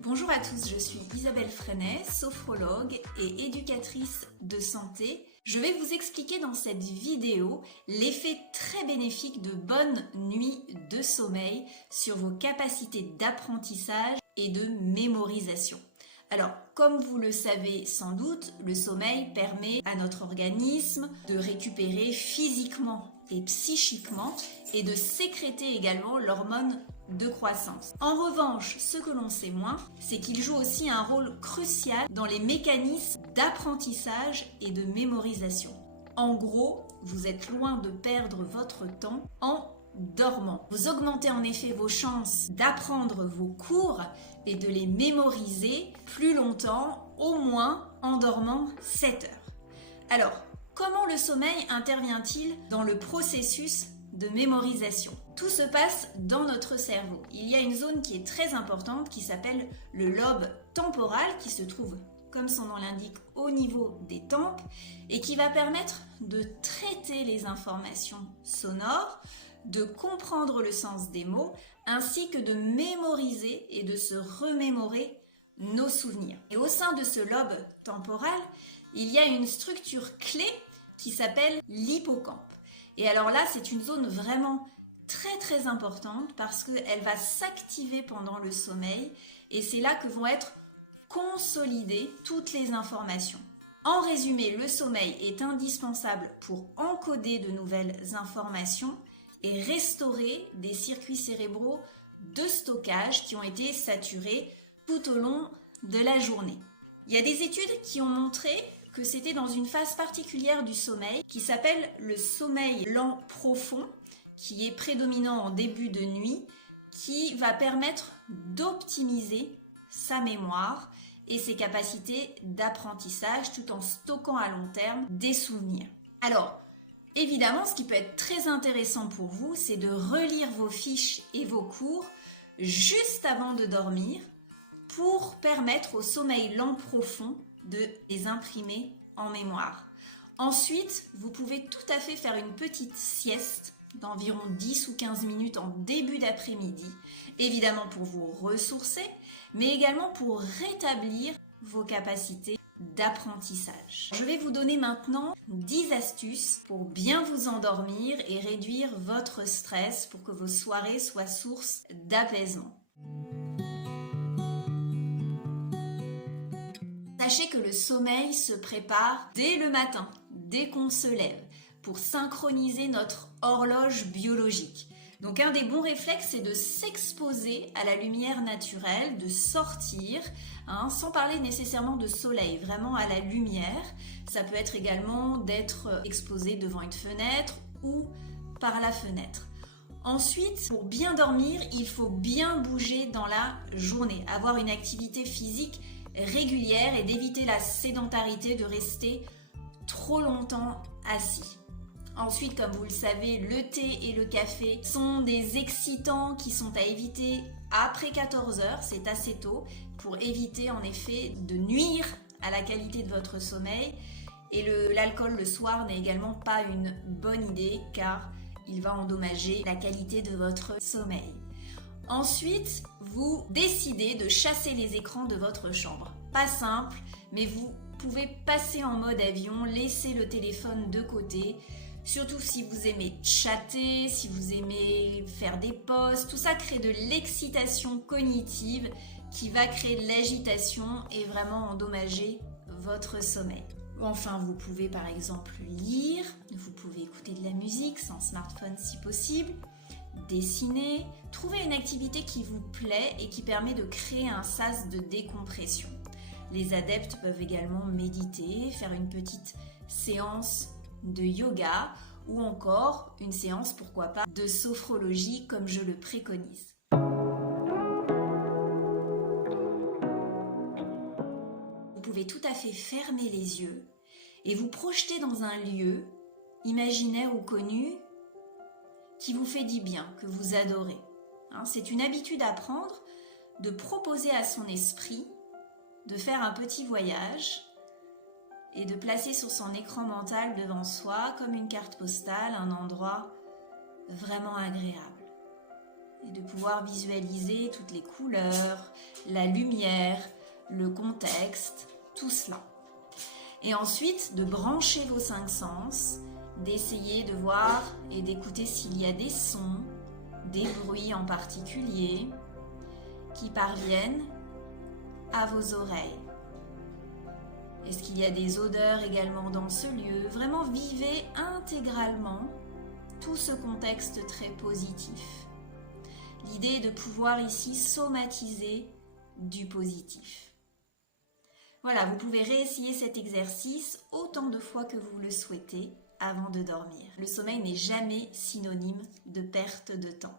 Bonjour à tous, je suis Isabelle Freinet, sophrologue et éducatrice de santé. Je vais vous expliquer dans cette vidéo l'effet très bénéfique de bonnes nuits de sommeil sur vos capacités d'apprentissage et de mémorisation. Alors, comme vous le savez sans doute, le sommeil permet à notre organisme de récupérer physiquement et psychiquement et de sécréter également l'hormone de croissance. En revanche, ce que l'on sait moins, c'est qu'il joue aussi un rôle crucial dans les mécanismes d'apprentissage et de mémorisation. En gros, vous êtes loin de perdre votre temps en dormant. Vous augmentez en effet vos chances d'apprendre vos cours et de les mémoriser plus longtemps, au moins en dormant 7 heures. Alors, comment le sommeil intervient-il dans le processus de mémorisation? Tout se passe dans notre cerveau. Il y a une zone qui est très importante qui s'appelle le lobe temporal qui se trouve, comme son nom l'indique, au niveau des tempes et qui va permettre de traiter les informations sonores, de comprendre le sens des mots, ainsi que de mémoriser et de se remémorer nos souvenirs. Et au sein de ce lobe temporal, il y a une structure clé qui s'appelle l'hippocampe. Et alors là, c'est une zone vraiment très importante parce qu'elle va s'activer pendant le sommeil et c'est là que vont être consolidées toutes les informations. En résumé, le sommeil est indispensable pour encoder de nouvelles informations et restaurer des circuits cérébraux de stockage qui ont été saturés tout au long de la journée. Il y a des études qui ont montré que c'était dans une phase particulière du sommeil qui s'appelle le sommeil lent profond, qui est prédominant en début de nuit, qui va permettre d'optimiser sa mémoire et ses capacités d'apprentissage tout en stockant à long terme des souvenirs. Alors, évidemment, ce qui peut être très intéressant pour vous, c'est de relire vos fiches et vos cours juste avant de dormir pour permettre au sommeil lent profond de les imprimer en mémoire. Ensuite, vous pouvez tout à fait faire une petite sieste d'environ 10 ou 15 minutes en début d'après-midi, évidemment pour vous ressourcer, mais également pour rétablir vos capacités d'apprentissage. Je vais vous donner maintenant 10 astuces pour bien vous endormir et réduire votre stress pour que vos soirées soient source d'apaisement. Sachez que le sommeil se prépare dès le matin, dès qu'on se lève, pour synchroniser notre horloge biologique. Donc un des bons réflexes, c'est de s'exposer à la lumière naturelle, de sortir, sans parler nécessairement de soleil, vraiment à la lumière. Ça peut être également d'être exposé devant une fenêtre ou par la fenêtre. Ensuite, pour bien dormir, il faut bien bouger dans la journée, avoir une activité physique régulière et d'éviter la sédentarité, de rester trop longtemps assis. Ensuite, comme vous le savez, le thé et le café sont des excitants qui sont à éviter après 14 heures, c'est assez tôt, pour éviter en effet de nuire à la qualité de votre sommeil. Et l'alcool le soir n'est également pas une bonne idée car il va endommager la qualité de votre sommeil. Ensuite, vous décidez de chasser les écrans de votre chambre. Pas simple, mais vous pouvez passer en mode avion, laisser le téléphone de côté, surtout si vous aimez chatter, si vous aimez faire des posts. Tout ça crée de l'excitation cognitive qui va créer de l'agitation et vraiment endommager votre sommeil. Enfin, vous pouvez par exemple lire, vous pouvez écouter de la musique sans smartphone si possible, dessiner, trouver une activité qui vous plaît et qui permet de créer un sas de décompression. Les adeptes peuvent également méditer, faire une petite séance de yoga ou encore une séance, pourquoi pas, de sophrologie comme je le préconise. Vous pouvez tout à fait fermer les yeux et vous projeter dans un lieu imaginaire ou connu qui vous fait du bien, que vous adorez. C'est une habitude à prendre de proposer à son esprit de faire un petit voyage et de placer sur son écran mental devant soi, comme une carte postale, un endroit vraiment agréable. et de pouvoir visualiser toutes les couleurs, la lumière, le contexte, tout cela. Et ensuite, de brancher vos 5 sens, d'essayer de voir et d'écouter s'il y a des sons, des bruits en particulier qui parviennent à vos oreilles. Est-ce qu'il y a des odeurs également dans ce lieu? Vraiment vivez intégralement tout ce contexte très positif. L'idée est de pouvoir ici somatiser du positif. Voilà, vous pouvez réessayer cet exercice autant de fois que vous le souhaitez avant de dormir. Le sommeil n'est jamais synonyme de perte de temps.